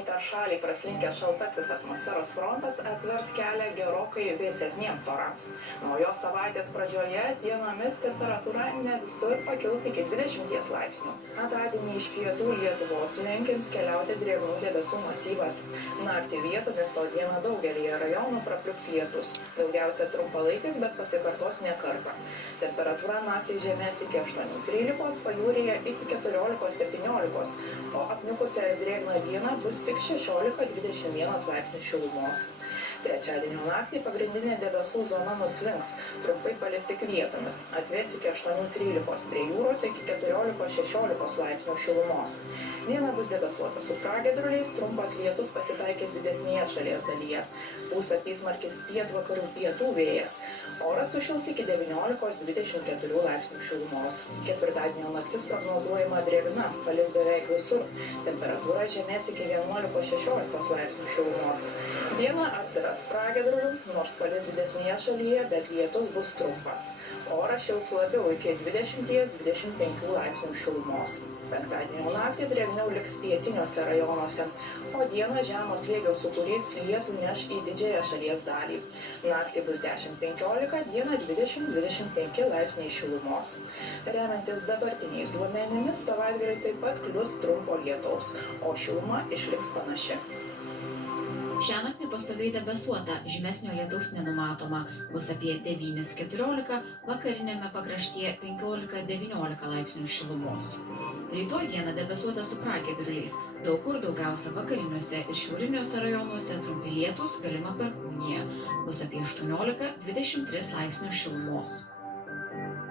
Penktadienį per šalį praslinkęs šaltasis atmosferos frontas atvers kelią gerokai vėsesniems orams. Naujos savaitės pradžioje dienomis temperatūra ne visur pakils iki 20 laipsnių. Antradienį iš pietų Lietuvos link ims keliauti drėgnų debesų masyvas. Naktį vietomis, o dieną daugelyje rajonų prapliups lietus. Daugiausia trumpalaikis, bet pasikartos ne kartą. Temperatūra naktį žemės iki 8-13, pajūryje iki 14-17, o apniukusią ir drėgną dieną bus tik 16-21 laipsnių šilumos. Trečiadienio naktį pagrindinė debesų zona nuslinks, trumpai palis tik vietomis, atvės iki 8-13, prie jūros iki 14-16 laipsnių šilumos. Diena bus debesuota su pragiedruliais, trumpas lietus pasitaikys didesnėje šalies dalyje. Pūs apysmarkis pietvakarių pietų vėjas. Oras sušils iki 19-24 laipsnių šilumos. Ketvirtadienio naktis prognozuojama drėgna, palis beveik visur. Temperatūra žemės iki 11-16 laipsnių šilumos. Diena atsiras pragiedrulių, nors palis didesnėje šalyje, bet lietus bus trumpas. Oras šils labiau iki 20-25 laipsnių šilumos. Penktadienio naktį drėgniau liks pietiniuose rajonuose, o dieną žemo slėgio sūkurys lietų neš į didžiąją šalies dalį. Naktį bus 10-15, dieną 20-25 laipsniai šilumos. Remiantis dabartiniais duomenimis, savaitgalį taip pat klius trumpo lietaus, o šiluma išliks panaši. Šiąnakt nepastoviai debesuota, žymesnio lietaus nenumatoma, bus apie 9-14, vakariniame pakraštyje 15-19 laipsnių šilumos. Rytoj dieną debesuota su pragiedruliais, daug kur daugiausia vakariniuose ir šiauriniuose rajonuose trumpi lietūs, galima perkūnija, bus apie 18-23 laipsnių šilumos.